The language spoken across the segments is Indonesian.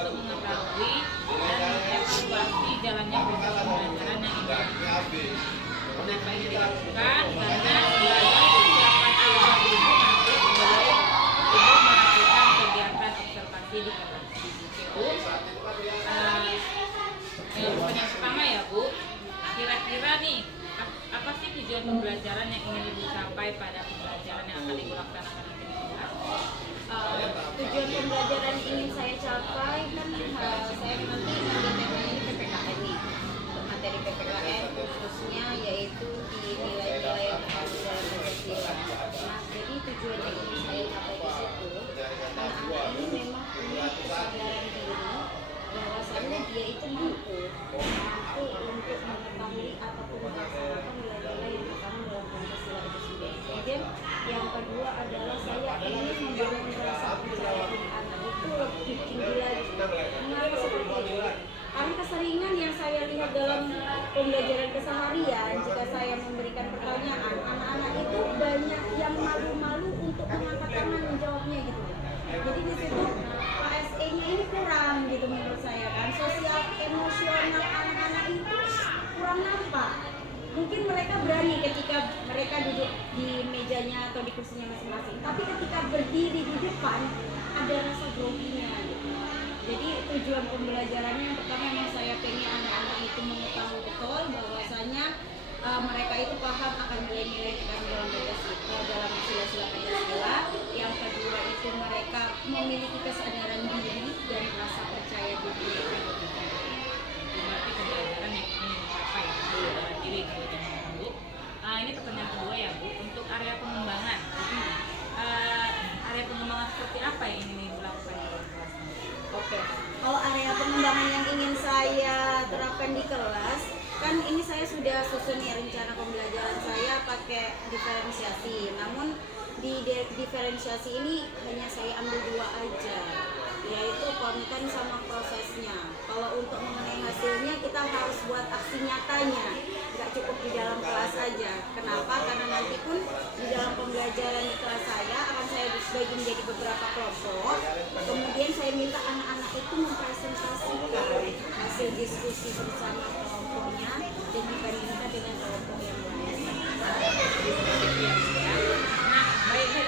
untuk mengetahui dan mengevaluasi jalannya proses pembelajaran yang ini. Kenapa ini dilakukan? Karena sebagai persiapan awal ibu nanti sebelum ibu melakukan kegiatan observasi di kelas. Itu pertanyaan pertama ya Bu, kira-kira nih apa sih tujuan pembelajaran yang ingin ibu capai pada pembelajaran yang akan ibu laksanakan nanti di kelas? Tujuan pembelajaran ingin saya capai kan saya nanti ambil tema ini PPKN nih, untuk materi PPKN khususnya yaitu di nilai-nilai yang ada dalam Pancasila. Nah, jadi tujuan yang ingin saya capai di situ, anak-anak ini memang punya kesadaran diri bahwasannya dia itu mampu untuk mengetahui ataupun melaksanakan nilai-nilai yang terkandung dalam Pancasila itu sendiri. Kemudian yang kedua adalah saya ingin membangun rasa percaya diri anak itu lebih tinggi lagi. Kenapa seperti itu? Karena keseringan yang saya lihat dalam pembelajaran keseharian, jika saya memberikan pertanyaan, anak-anak itu banyak yang malu-malu untuk mengangkat tangan menjawabnya gitu. Jadi di situ KSE-nya ini kurang gitu menurut saya kan. Sosial emosional anak-anak itu kurang nampak. Mungkin mereka berani ketika mereka duduk di mejanya atau di kursinya masing-masing. Tapi ketika berdiri di depan ada rasa groginya gitu. Jadi tujuan pembelajarannya yang pertama memang saya pengen anak-anak itu mengetahui betul bahwasanya mereka itu paham akan nilai-nilai yang dalam Pancasila, dalam sila-sila Pancasila. Yang kedua itu mereka memiliki kesadaran diri dan rasa percaya diri mereka yang lebih tinggi. Berarti pembelajaran yang ingin dicapai kesadaran diri Bu. Ini pertanyaan kedua ya Bu, untuk area pengembangan. Area pengembangan seperti apa yang ingin ibu lakukan di kelas? Oke, kalau area pengembangan yang ingin saya terapkan di kelas, kan ini saya sudah susun nih rencana pembelajaran saya pakai diferensiasi. Namun di diferensiasi ini hanya saya ambil dua aja, yaitu konten sama prosesnya. Kalau untuk mengenai hasilnya kita harus buat aksi nyatanya, nggak cukup di dalam kelas aja. Kenapa? Karena nanti pun di dalam pembelajaran di kelas saya akan saya bagi menjadi beberapa kelompok. Kemudian saya minta anak-anak itu mempresentasikan hasil diskusi bersama kelompoknya dan dibandingkan dengan kelompok yang lain. Nah, baik Bu.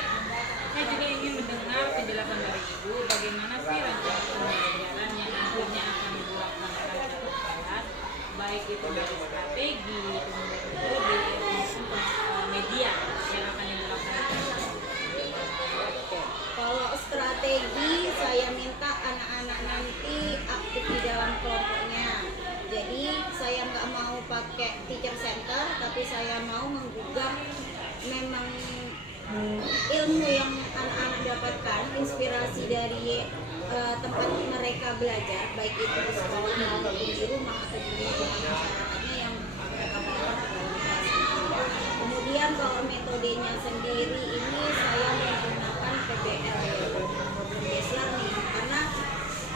Saya juga ingin mendengar penjelasan dari Ibu bagaimana sih rencana pembelajaran yang nantinya akan Ibu laksanakan di kelas, baik itu dari strategi, kemudian metode, maupun media yang akan Ibu laksanakan. Kalau strategi saya minta anak-anak nanti aktif di dalam kelompoknya. Jadi saya nggak mau pakai teacher center, tapi saya mau menggugah memang ilmu yang anak-anak dapatkan, inspirasi dari tempat mereka belajar, baik itu di sekolah maupun di rumah atau di lingkungan masyarakatnya yang mereka bawa dalam kelas. Kemudian kalau metodenya sendiri ini saya menggunakan PBL, problem based learning, karena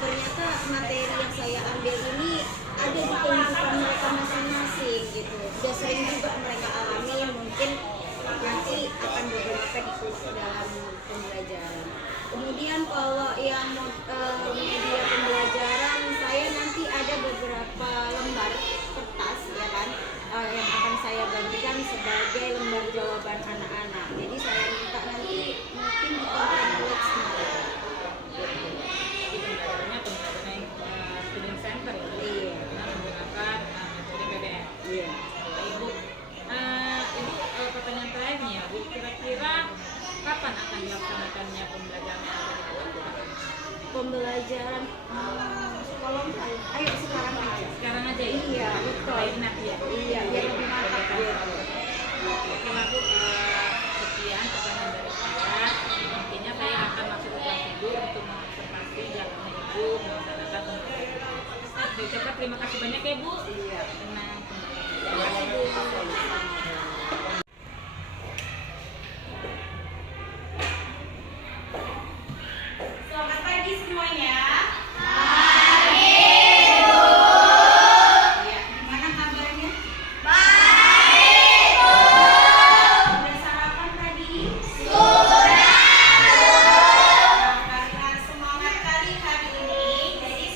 ternyata materi yang saya ambil ini ada di kehidupan mereka masing-masing gitu. Sudah sering juga mereka alami, mungkin nanti akan beberapa diskusi dalam pembelajaran. Kemudian kalau yang media pembelajaran, saya nanti ada beberapa lembar kertas ya kan, yang akan saya bagikan sebagai lembar jawaban anak-anak. Jadi saya minta nanti mungkin di konten notes mereka. Pembelajarannya pembelajaran student center ya? Iya. Menggunakan metode PBL. Iya. Ibu, pertanyaan terakhir nih ya Bu, kira-kira kapan akan dilaksanakannya pembelajaran yang akan dilakukan? Pembelajaran sekolah ayo sekarang aja. Sekarang aja ya? Iya, betul. Enak ya? Iya, biar lebih mantap gitu. Oke lah Bu, sekian pertanyaan dari saya. Intinya saya akan masuk ke kelas Ibu untuk mengobservasi jalannya Ibu melaksanakan pembelajaran. Saya ucapkan terima kasih banyak ya Bu. Iya. Tenang. Terima kasih Bu. Selamat pagi semuanya. Ya, gimana kabarnya? Sudah sarapan tadi? Nah, karena semangat kali hari ini, jadi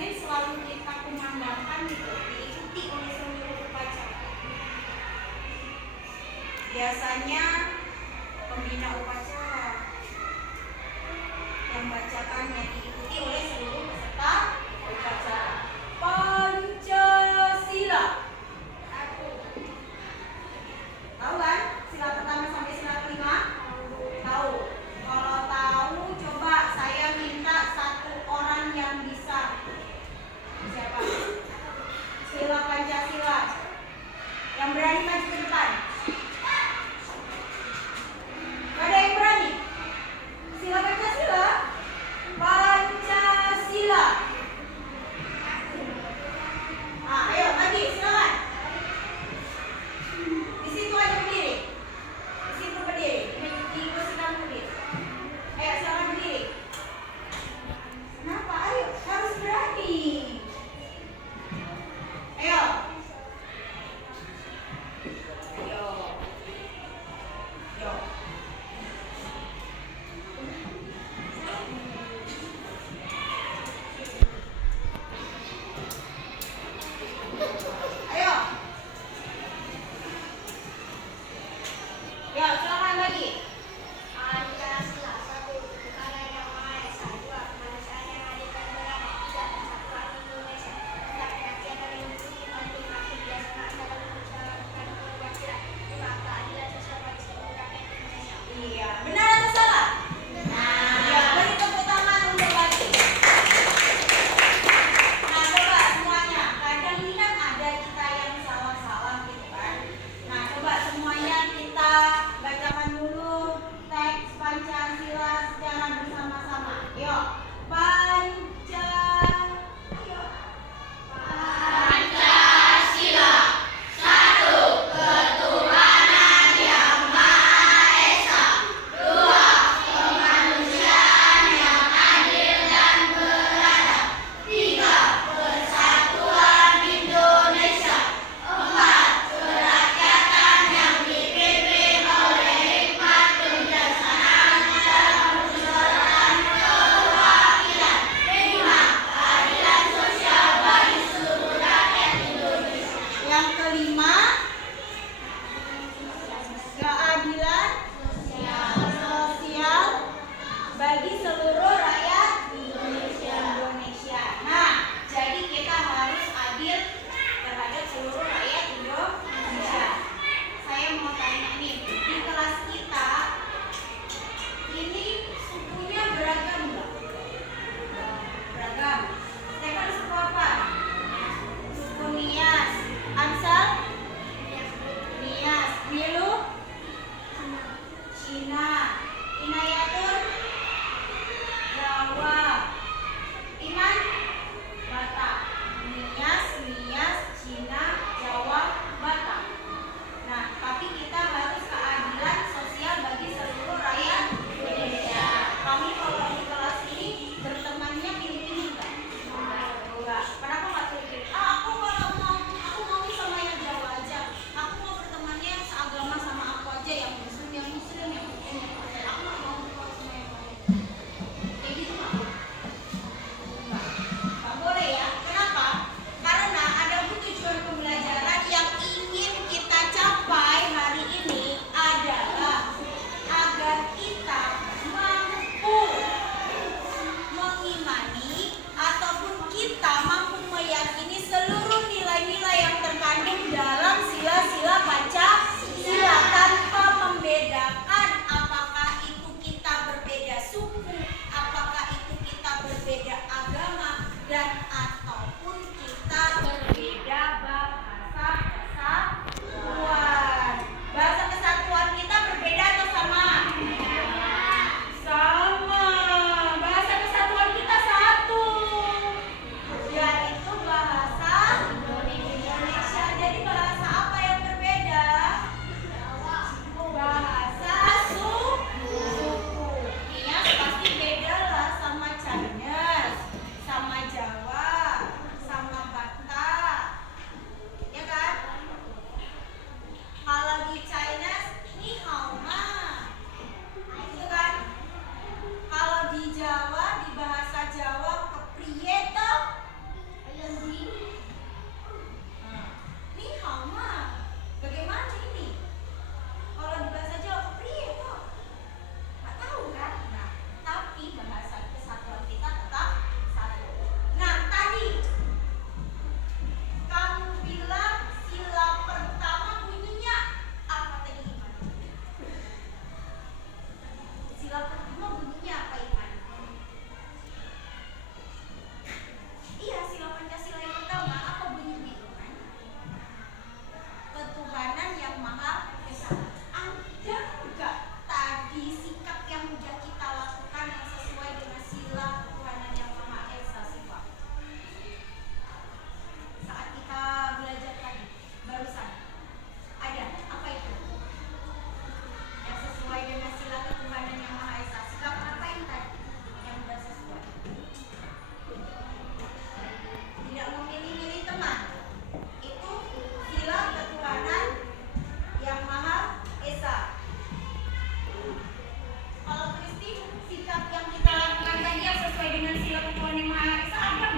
Senin selalu kita kumandangkan gitu, diikuti oleh seluruh upacara. Biasanya pembina upacara yang bacakannya diikuti oleh seluruh peserta upacara. Pancasila. Tahu kan? Sila pertama sampai sila kelima? Tahu. Kalau tahu, coba saya minta satu orang yang bisa. Siapa? Sila Pancasila. Yang berani maju ke depan. Gak ada yang berani. Sila Pancasila.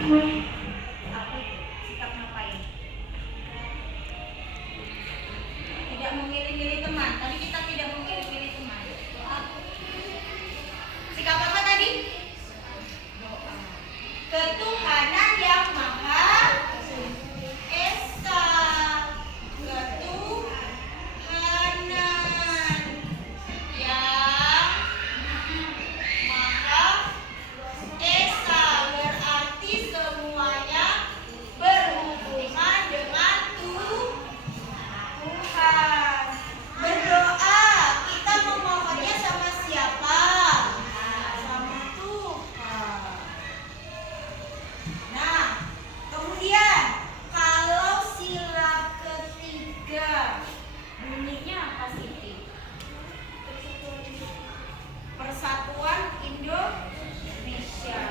Apa itu? Sikap ngapain? Tidak memilih-milih teman. Tadi kita tidak memilih-milih teman. Sikap apa tadi? Doa. Ketuhanan yang Maha Esa. Ketuhanan yang Maha Esa berarti semuanya berhubungan dengan Tuhan. Berdoa, kita memohonnya sama siapa? Sama Tuhan. Nah, kemudian kalau sila ketiga bunyinya apa sih? Persatuan Indonesia.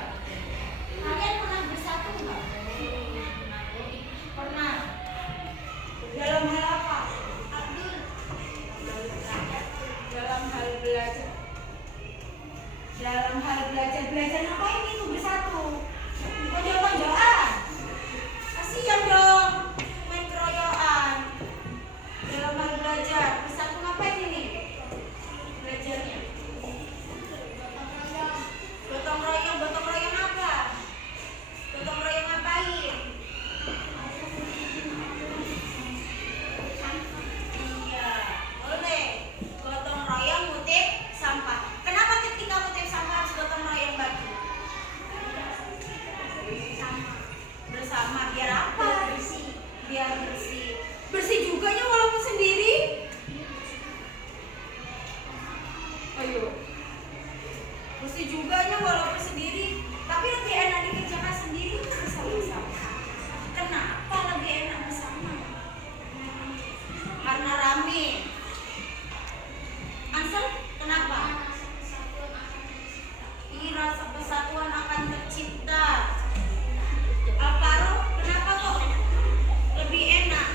Kalian pernah bersatu nggak? Pernah. Dalam hal apa? Abdul. Dalam hal belajar. Dalam hal belajar. Belajar ngapain itu bersatu? Tonjol-tonjolan. Kasian dong. Main keroyokan. Dalam hal belajar. Bersatu ngapain ini? Belajarnya. Gotong royong apa? Gotong royong ngapain? Iya, boleh. Gotong royong ngutip sampah. Kenapa ketika ngutip sampah harus gotong royong bagi? Bersama biar apa? Bersih. Biar bersih. Bersih juga ya walaupun sendiri. Ayo. Bersih juga ya walaupun sendiri. Tapi lebih enak dikerjakan sendiri bersama-sama. Kenapa lebih enak bersama? Karena rame. Ansel, kenapa? Ini rasa persatuan akan tercipta. Alvaro, kenapa kok lebih enak?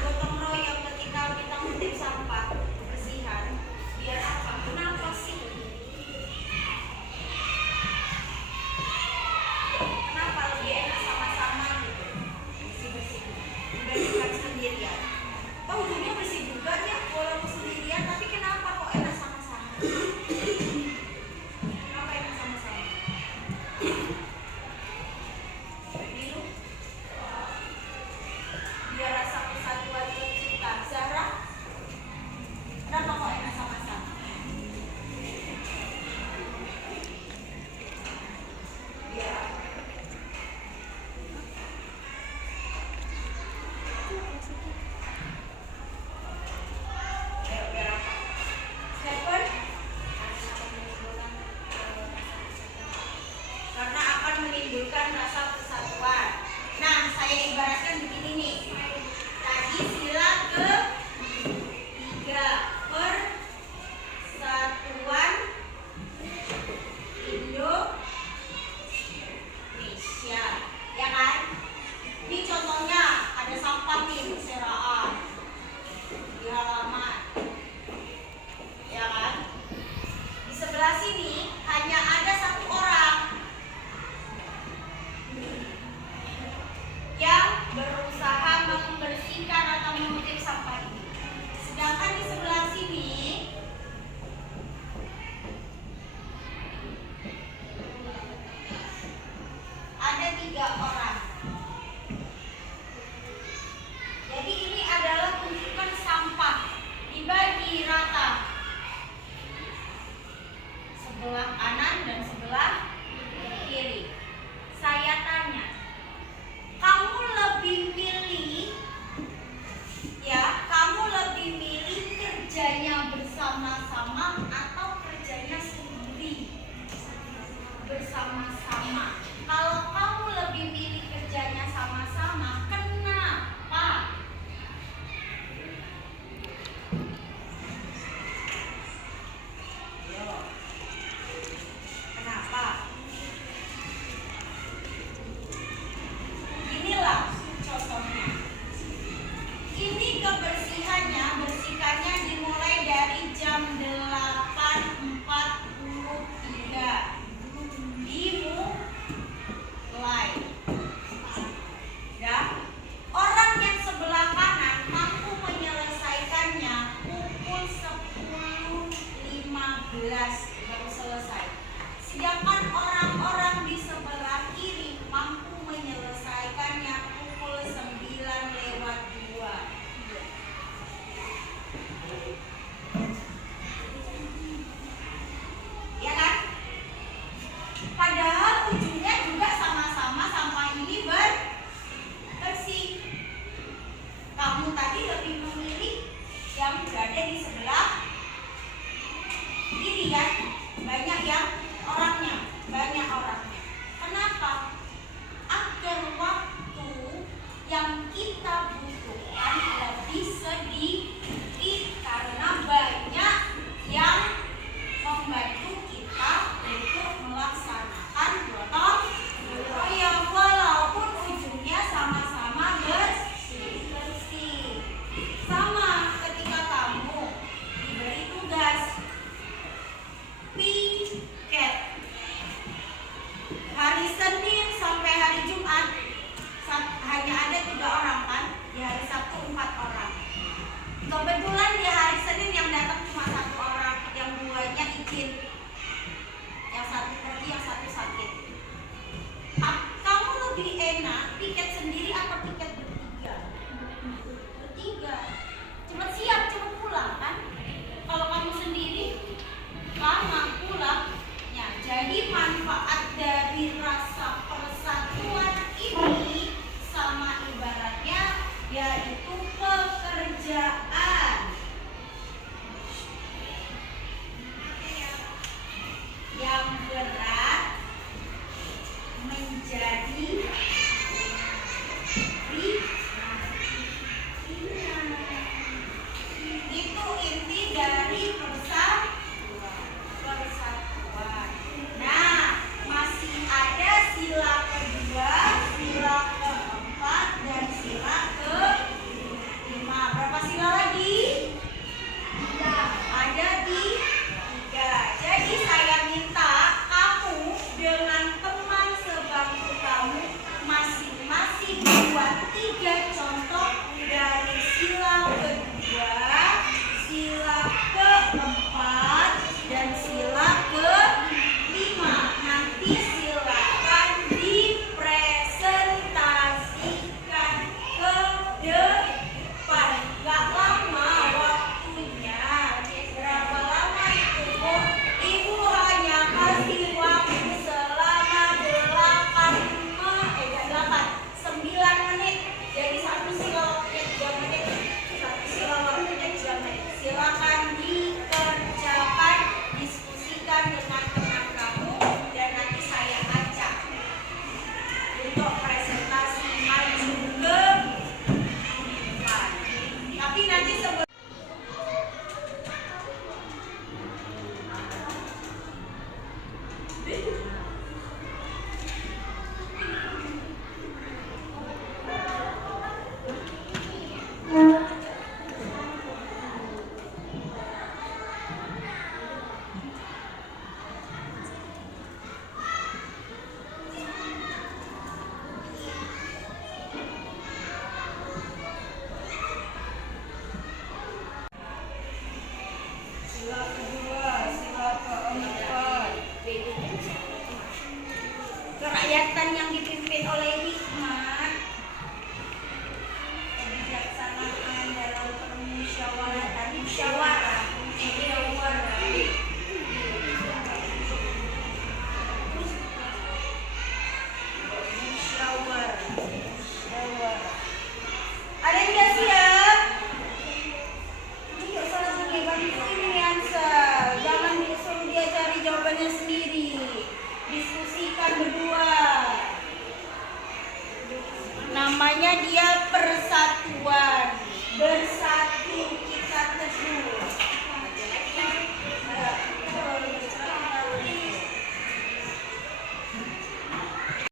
Namanya dia persatuan. Bersatu kita teguh.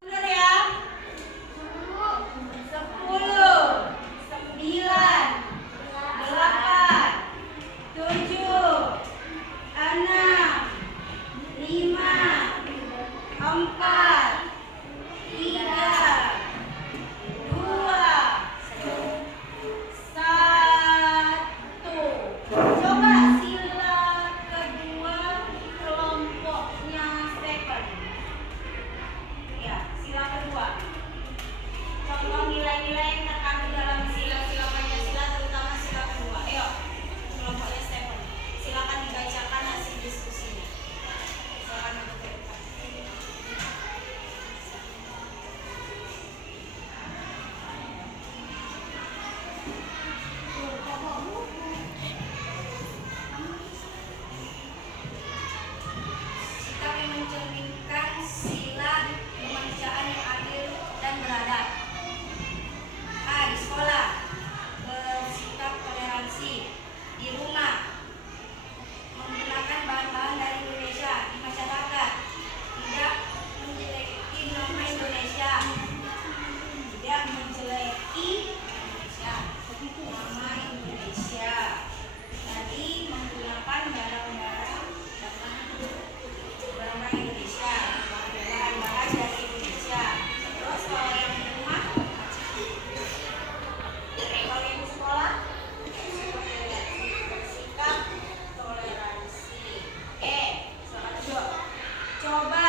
Benar ya? 10, 9, 8, 7, 6, 5, 4, 3, 2, 1. Coba sila kedua kelompoknya Stephen. Ya, sila kedua. Contoh nilai-nilai yang terkandung dalam sila-sila Pancasila, terutama sila kedua. Ayo, kelompoknya Stephen. Silakan dibacakan hasil diskusinya. Silakan untuk ke depan. Sikap yang mencerminkan sila kemanusiaan yang adil dan beradab. A. Di sekolah, bersikap toleransi. Di rumah, menggunakan bahan-bahan dari Indonesia. Di masyarakat, tidak menjeleki nama Indonesia. Tidak menjeleki Indonesia. Nama Indonesia. Tadi menggunakan barang-barang Indonesia, bahan-bahan dari Indonesia. Terus kalau yang di rumah, kalau yang di sekolah, bersikap toleransi. Oke, selanjutnya. Coba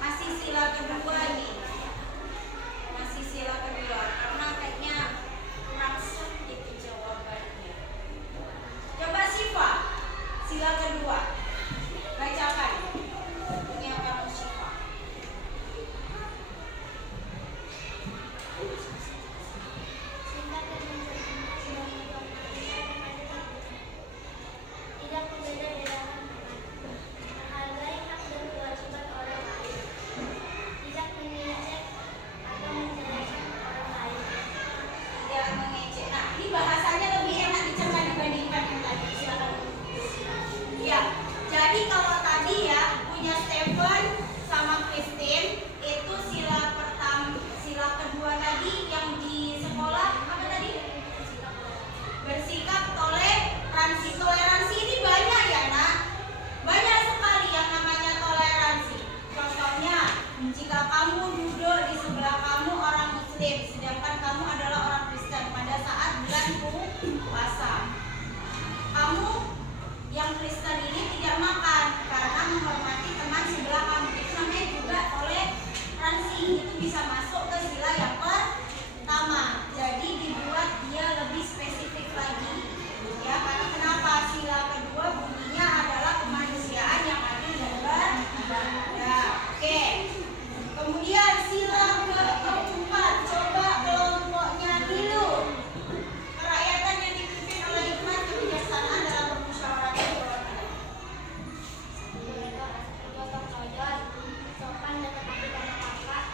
masih sila kedua nih. Masih sila kedua, karena kayaknya kurang set gitu jawabannya. Coba Syifa, sila kedua. Bacakan. Punya kamu Syifa. Tidak berbeda dalam menghargai hak dan kewajiban orang lain, tidak mengejek atau menjelekkan orang lain. Tidak mengejek. Nah, ini bahasanya lebih enak dicerna dibandingkan yang tadi. Silakan. Ya, jadi kalau tadi ya punya Stephen sama Christine itu sila pertama, sila kedua tadi yang di sekolah apa tadi? Bersikap toleransi. Toleransi ini banyak ya nak, banyak sekali yang namanya toleransi. Contohnya, jika kamu duduk di sebelah kamu orang Muslim, sedangkan kamu adalah orang Kristen pada saat bulan puasa, kamu yang Kristen ini tidak makan karena menghormati teman sebelah kamu. Itu namanya juga toleransi. Itu bisa masuk ke sila yang pertama. Jadi dibuat dia lebih spesifik lagi. Ya, karena kenapa? Sila kedua bunyinya adalah kemanusiaan yang adil dan beradab. Oke. Kemudian sila keempat, coba kelompoknya dulu. Kerakyatan yang dipimpin oleh hikmat kebijaksanaan dalam bermusyawarah. Gotong royong, sopan dan mengabdi kakak,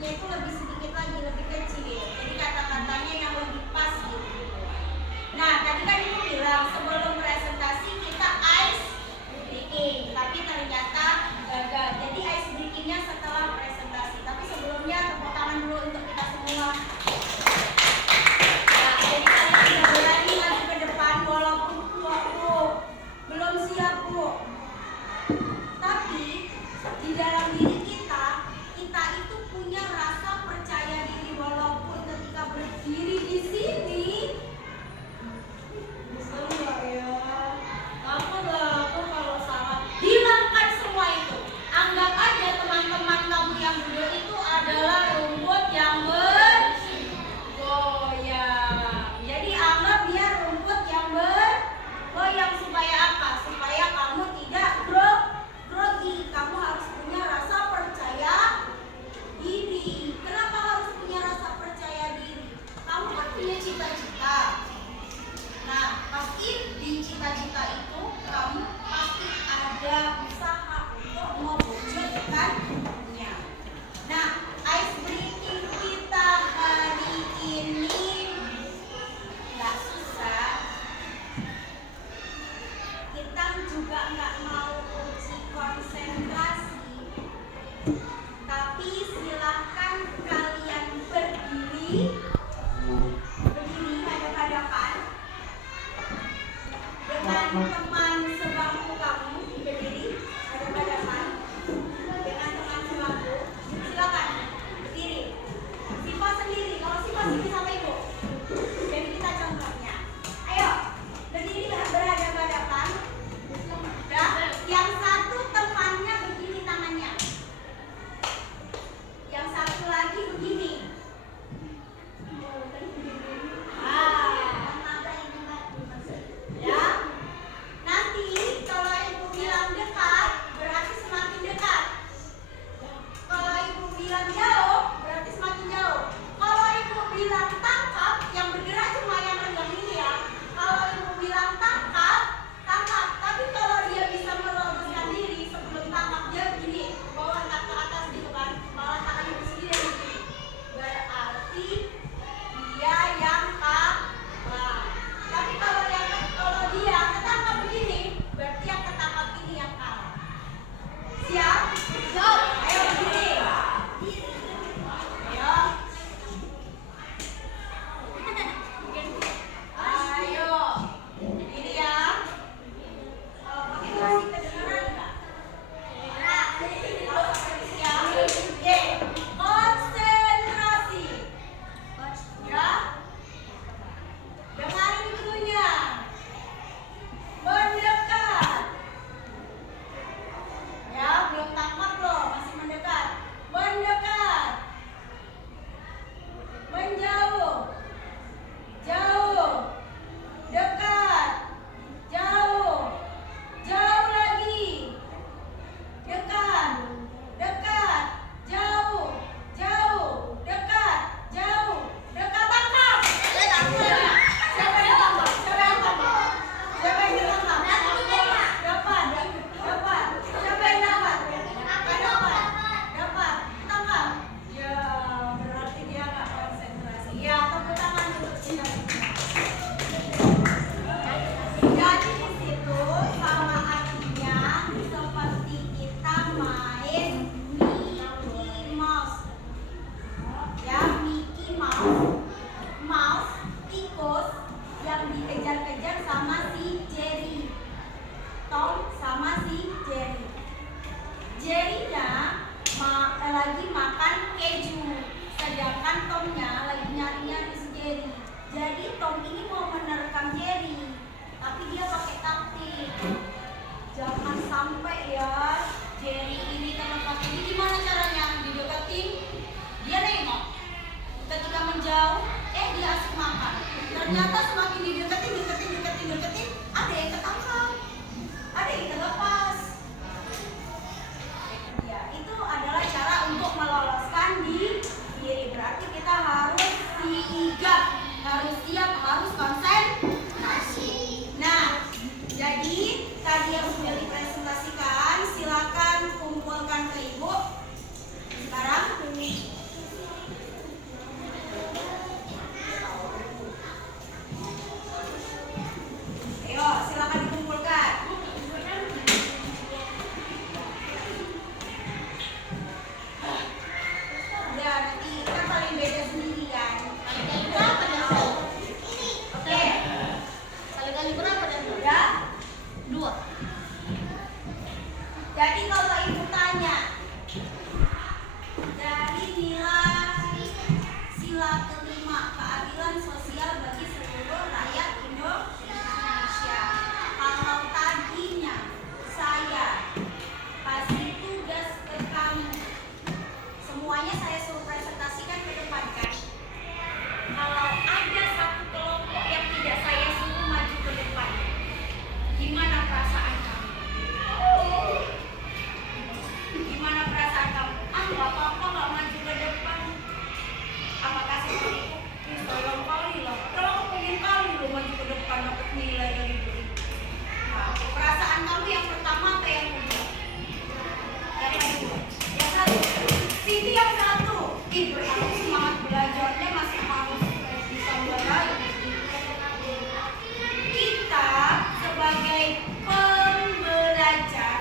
bentuknya itu lebih sedikit lagi, lebih kecil. Jadi kata-katanya yang lebih pas gitu. Nah, tadi kan ibu bilang sebelum presentasi kita ice breaking, tapi ternyata gagal. Jadi ice breakingnya setelah presentasi. Tapi sebelumnya tepuk tangan dulu untuk kita semua. Nah, jadi kalian sudah berani maju ke depan walaupun tua Bu. Belum siap Bu. Tapi di dalam diri kita itu punya rasa percaya diri walaupun ketika berdiri di sini. Enggak ya. Aku kalau salah. Hilangkan semua itu. Anggap aja teman-teman kamu yang duduk itu adalah rumput yang bergoyang. Jadi anggap dia rumput yang bergoyang supaya apa? Supaya kamu tidak grogi. Kamu harus punya rasa percaya diri. Kenapa harus punya rasa percaya diri? Kamu kan punya cita-cita. Nah, pasti di cita-cita itu kamu pasti ada usaha untuk mewujudkannya. Nah, ice breaking kita hari ini nggak susah. Kita juga nggak mau uji konsentrasi. Tapi silahkan kalian berdiri hadap-hadapan dengan teman sebangku kamu, berdiri hadap-hadapan dengan teman sebangku. Silakan berdiri. Siva sendiri, kalau Siva sini sama ibu. Jadi kita contohnya. Ayo berdiri berhadapan-hadapan. Dah, yang satu temannya begini tangannya. Yang satu lagi begini. Ya. Nanti kalau ibu bilang dekat, berarti semakin dekat. Kalau ibu bilang jauh, berarti semakin jauh. Kalau ibu bilang tangkap, yang bergerak cuma yang pegang ini ya. Kalau ibu bilang tangkap. Tapi kalau dia bisa meloloskan diri sebelum tangkap, dia begini, bawa ke atas gitu kan, malah tangan ibu sendiri yang begini. Berarti dia yang tangkap. Tapi kalau dia ketangkap begini, berarti yang ketangkap ini yang kalah. Siap? Siap. Ayo berdiri. Ayo. Ayo. Berdiri ya. Kalau pakai masih kedengeran enggak? Siap. Oke. Konsentrasi. Ya. Dengarin gurunya. Mendekat. Ya, belum tangkap loh, masih mendekat. Mendekat. Menjauh. Jauh. Dekat. Jauh. Jauh lagi. Dekat. Dekat. Jauh. Jauh. Dekat. Jauh. Dekat. Tangkap. Siapa yang tangkap? Siapa yang tangkap? Siapa yang ditangkap? Dapat. Siapa yang dapat? Dapat. Tangkap. Ya, berarti dia nggak konsentrasi. Ya, tepuk tangan untuk Cina. Jadi di situ sama artinya seperti kita main Mickey Mouse. Ya, Mickey Mouse. Mouse, tikus yang dikejar-kejar sama si Jerry. Tom sama si Jerry. Jerry-nya lagi makan keju, sedangkan Tomnya lagi nyari-nyari si Jerry. Jadi Tom ini mau menerkam Jerry, tapi dia pakai taktik. Jangan sampai ya Jerry ini terlepas. Jadi gimana caranya? Dideketin, dia nengok. Ketika menjauh, dia asik makan. Ternyata semakin dideketin, ada yang ketangkap, ada yang terlepas. Ya, itu adalah cara untuk meloloskan diri. Berarti kita harus sigap, harus siap, harus konsentrasi. Nah, jadi tadi yang sudah dipresentasikan, silakan kumpulkan ke ibu. Sekarang berarti semangat belajarnya masih harus bisa baik. Kita sebagai pembelajar,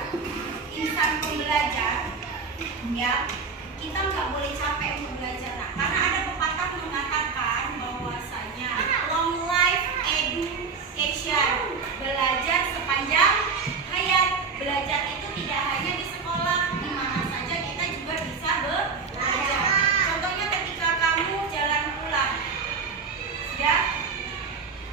insan pembelajar, ya, kita nggak boleh capek untuk belajar. Nah, karena ada pepatah mengatakan bahwasanya long life education, belajar sepanjang hayat. Belajar itu tidak hanya di sekolah, di mana saja kita juga bisa belajar. Contohnya ketika kamu jalan pulang, ya,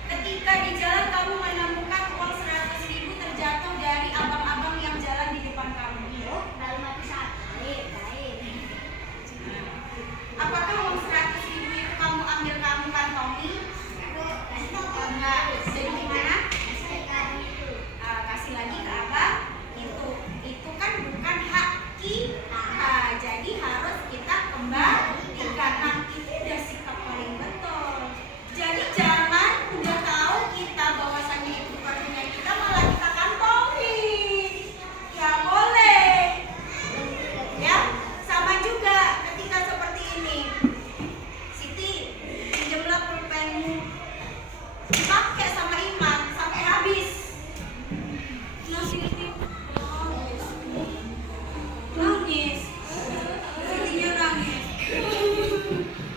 ketika di jalan kamu menemukan uang 100.000 terjatuh dari abang-abang yang jalan di depan kamu. Lalu mati saat baik. Apakah uang 100.000 itu kamu ambil, kamu kantongi? Enggak. Jadi gimana? Kasih lagi ke abang. Itu kan bukan hak kita. Jadi harus kita kembalikan. Nah, itu udah sikap paling betul. Jadi jangan udah tahu kita bahwasannya itu bukan punya kita malah kita kantongi. Ya boleh. Ya, sama juga ketika seperti ini. Siti, pinjamlah pulpenmu. Dipakai sama Iman sampai habis. Nah, Siti nangis. Sitinya nangis.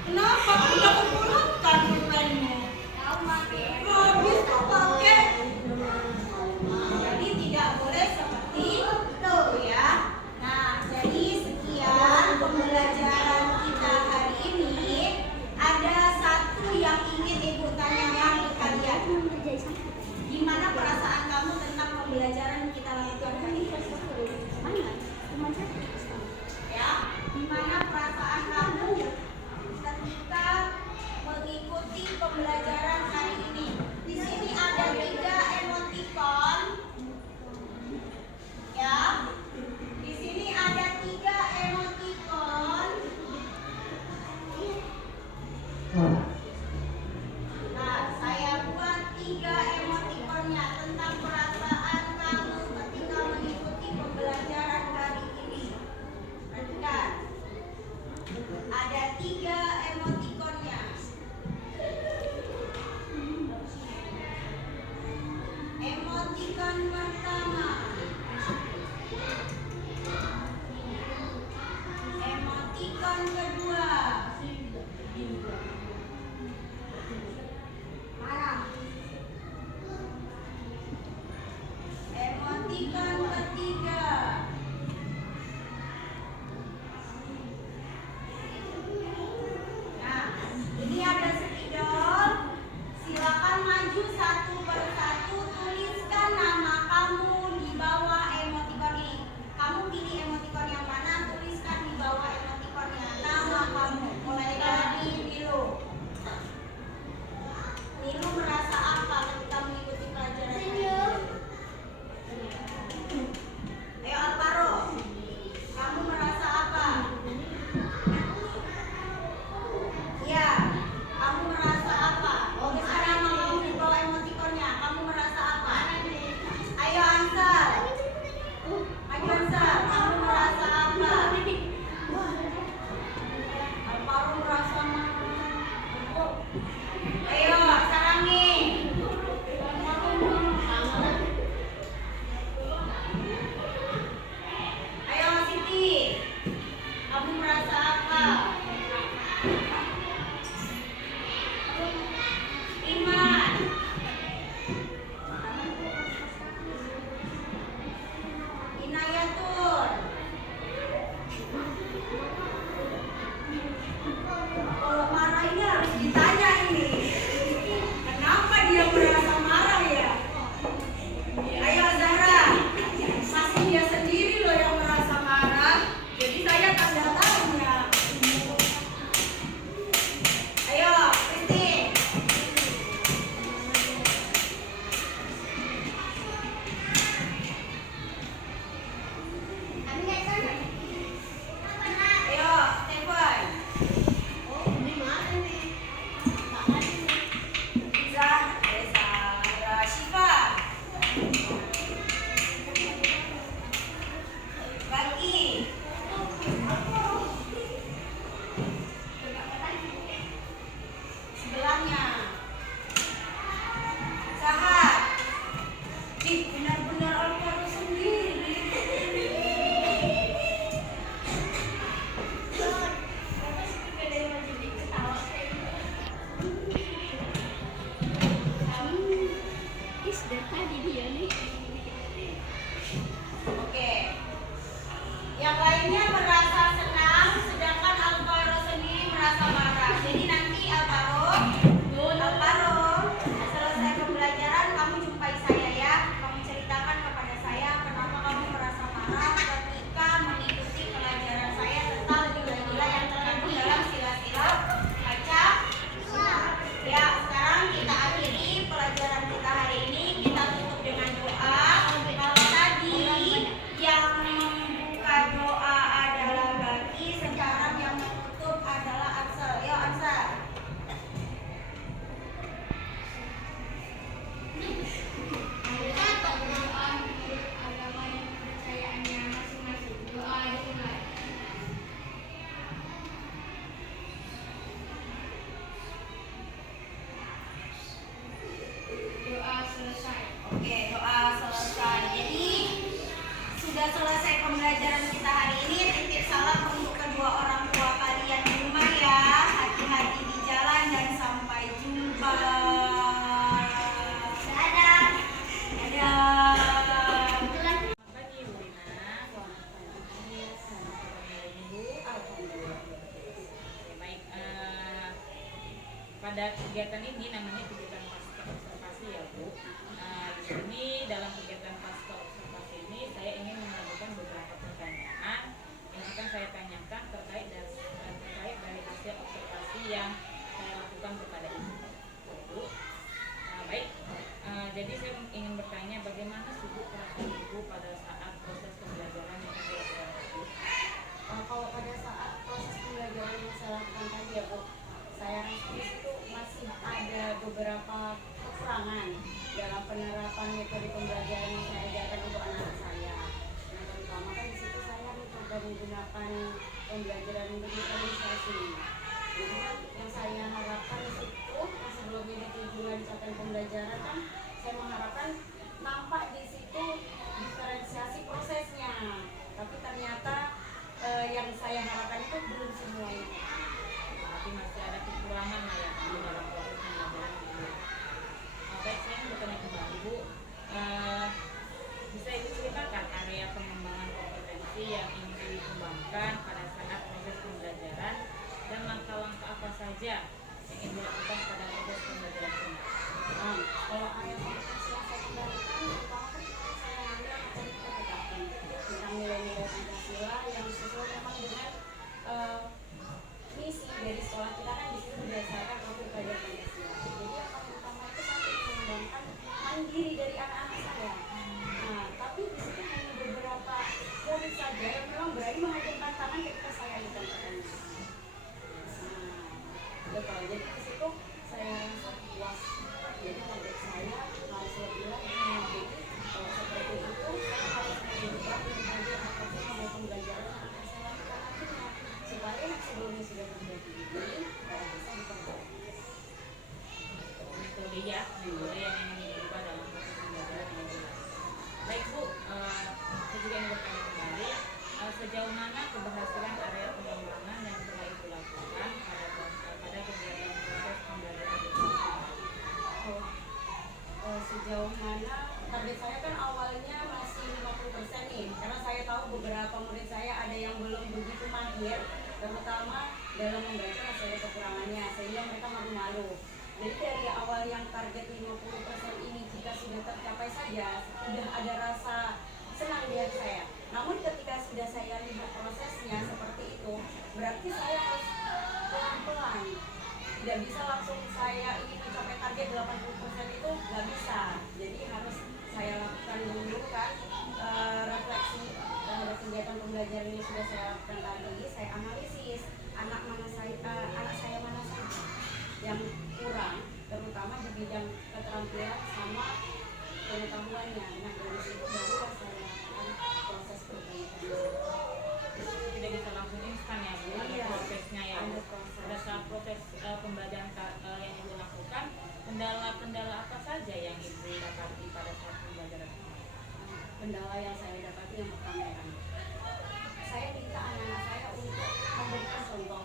Kenapa? Udah kepulangkan pulpenmu. Habis kok pakai. Jadi tidak boleh seperti itu ya. Nah, jadi sekian pembelajaran kita hari ini. Ada satu yang ingin Ibu tanyakan ke kalian. Gimana perasaan kamu tentang pembelajaran kita lakukan hari ini? Ya, gimana perasaan kamu ketika mengikuti pembelajaran hari ini? Di sini ada 3 emoticon. Ya, di sini ada 3 emoticon. Nah, saya buat 3 emoticonnya tentang perasaan kamu ketika mengikuti pembelajaran hari ini. Perhatikan, ada 3 emoticonnya. Emoticon pertama, emoticon kedua, ada kegiatan ini namanya kegiatan pasca observasi ya Bu. Di sini dalam kegiatan pasca observasi ini saya ingin mengajukan beberapa pertanyaan yang akan saya tanyakan terkait dari hasil observasi yang saya lakukan kepada Ibu. Bu. Baik, jadi saya ingin bertanya bagaimana sih Bu perasaan Ibu pada saat proses pembelajaran yang dilakukan Bu? Kalau pada saat proses pembelajaran yang saya lakukan tadi ya Bu, saya rasa di situ masih ada beberapa kekurangan dalam penerapan metode pembelajaran yang saya ajarkan untuk anak-anak saya. Yang terutama kan di situ saya mencoba menggunakan pembelajaran digitalisasi. Jadi yang saya harapkan di situ yang sebelumnya di tujuan capaian pembelajaran kan saya mengharapkan nampak di situ diferensiasi prosesnya. Tapi ternyata yang saya harapkan itu belum semuanya. Berarti masih ada kekurangan lah ya di dalam proses pembelajaran ini. Baik, saya mau bertanya kembali Bu, bisa Ibu ceritakan area pengembangan kompetensi yang ingin dikembangkan pada saat proses pembelajaran dan langkah-langkah apa saja yang ingin dilakukan pada proses pembelajaran ini? Kalau area kompetensi yang saya kembangkan, pertama kan saya ambil materi PPKI tentang nilai-nilai Pancasila yang sesuai memang dengan misi dari sekolah kita kan di situ berdasarkan profil kajian Pancasila. Jadi yang paling utama itu saya ingin mengembangkan mandiri dari anak-anak saya. Nah, tapi di situ hanya beberapa murid saja yang memang berani mengajukan tangan ketika saya ajukan pertanyaan. Betul. Jadi di situ saya rasa puas. Jadi target saya harus lebih lagi menjadi seperti itu. Saya harus mengubah berbagai apapun mau pembelajaran yang akan saya lakukan nantinya supaya yang sebelumnya sudah terjadi ini tidak bisa diperbaiki. Itu dia metode yang ingin diubah dalam proses pembelajaran yang dilakukan. Baik Bu, saya juga ingin bertanya kembali, sejauh mana keberhasilan area pengembangan yang telah Ibu lakukan pada kegiatan proses pembelajaran di Sejauh mana target saya kan awalnya masih 50% nih, karena saya tahu beberapa murid saya ada yang belum begitu mahir, terutama dalam membaca masih ada kekurangannya sehingga mereka malu-malu. Jadi dari awal yang target 50% ini jika sudah tercapai saja sudah ada rasa senang di hati saya. Namun ketika sudah saya lihat prosesnya seperti itu, berarti saya harus pelan-pelan. Tidak bisa langsung saya ingin mencapai target 80% itu nggak bisa. Jadi harus saya lakukan dulu kan refleksi terhadap kegiatan pembelajaran yang sudah saya lakukan tadi. Saya analisis anak saya mana saja yang kurang, terutama di bidang keterampilan sama pengetahuannya. Nah dari situ barulah saya lakukan proses perbaikan. tidak bisa langsung instan ya Bu, ada Iya, prosesnya ya Bu. ada proses. Pada saat proses pembelajaran yang Ibu lakukan, kendala-kendala apa saja yang Ibu dapati pada saat pembelajaran? Kendala yang saya dapati yang pertama ya kan, saya minta anak-anak saya untuk memberikan contoh,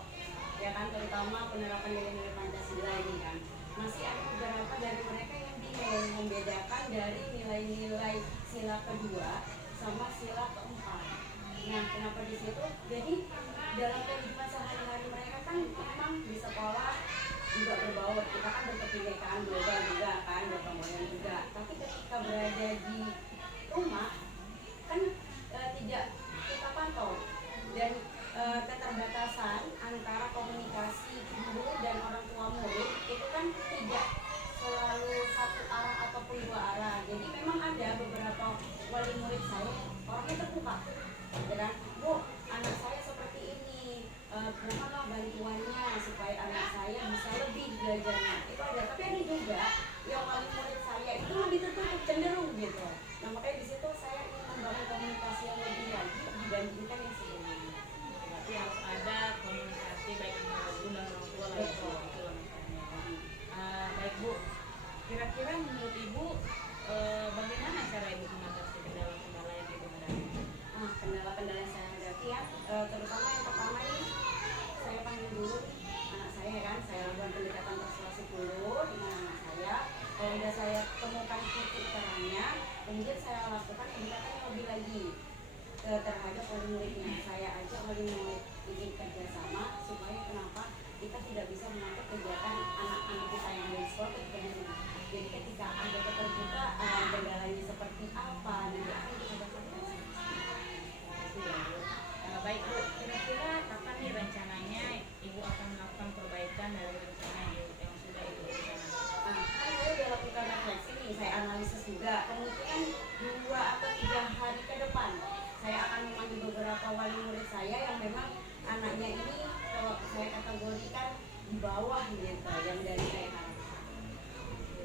ya kan, terutama penerapan nilai-nilai Pancasila ini kan. Masih ada beberapa dari mereka yang bingung membedakan dari nilai-nilai sila kedua sama sila keempat. Nah, kenapa di situ? Jadi dalam kehidupan sehari-hari mereka kan memang di sekolah juga berbaur, kita kan berkebinekaan global juga kan, berkemudian juga. Tapi ketika berada di rumah kan tidak kita pantau dan keterbatasan antara komunikasi guru dan orang tua murid itu kan tidak selalu satu arah ataupun dua arah. Jadi memang ada beberapa wali murid saya orangnya terbuka, ya kan, Bu, anak saya seperti ini, mohonlah bantuannya supaya anak saya bisa lebih belajarnya. Itu ada, tapi ada juga yang wali murid saya itu lebih tertutup, cenderung gitu. di bawah gitu yang dari saya harapkan.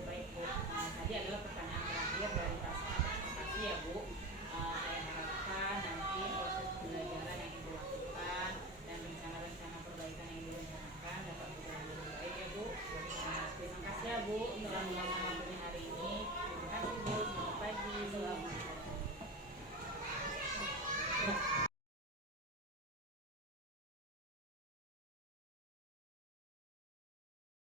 Baik Bu, tadi adalah pertanyaan terakhir dari Tasya. Terima kasih ya Bu. Saya harapkan nanti proses pembelajaran yang Ibu lakukan dan rencana-rencana perbaikan yang Ibu rencanakan dapat berjalan dengan baik ya Bu. Terima kasih ya Bu telah meluangkan waktunya hari ini. Terima kasih Bu. Selamat pagi.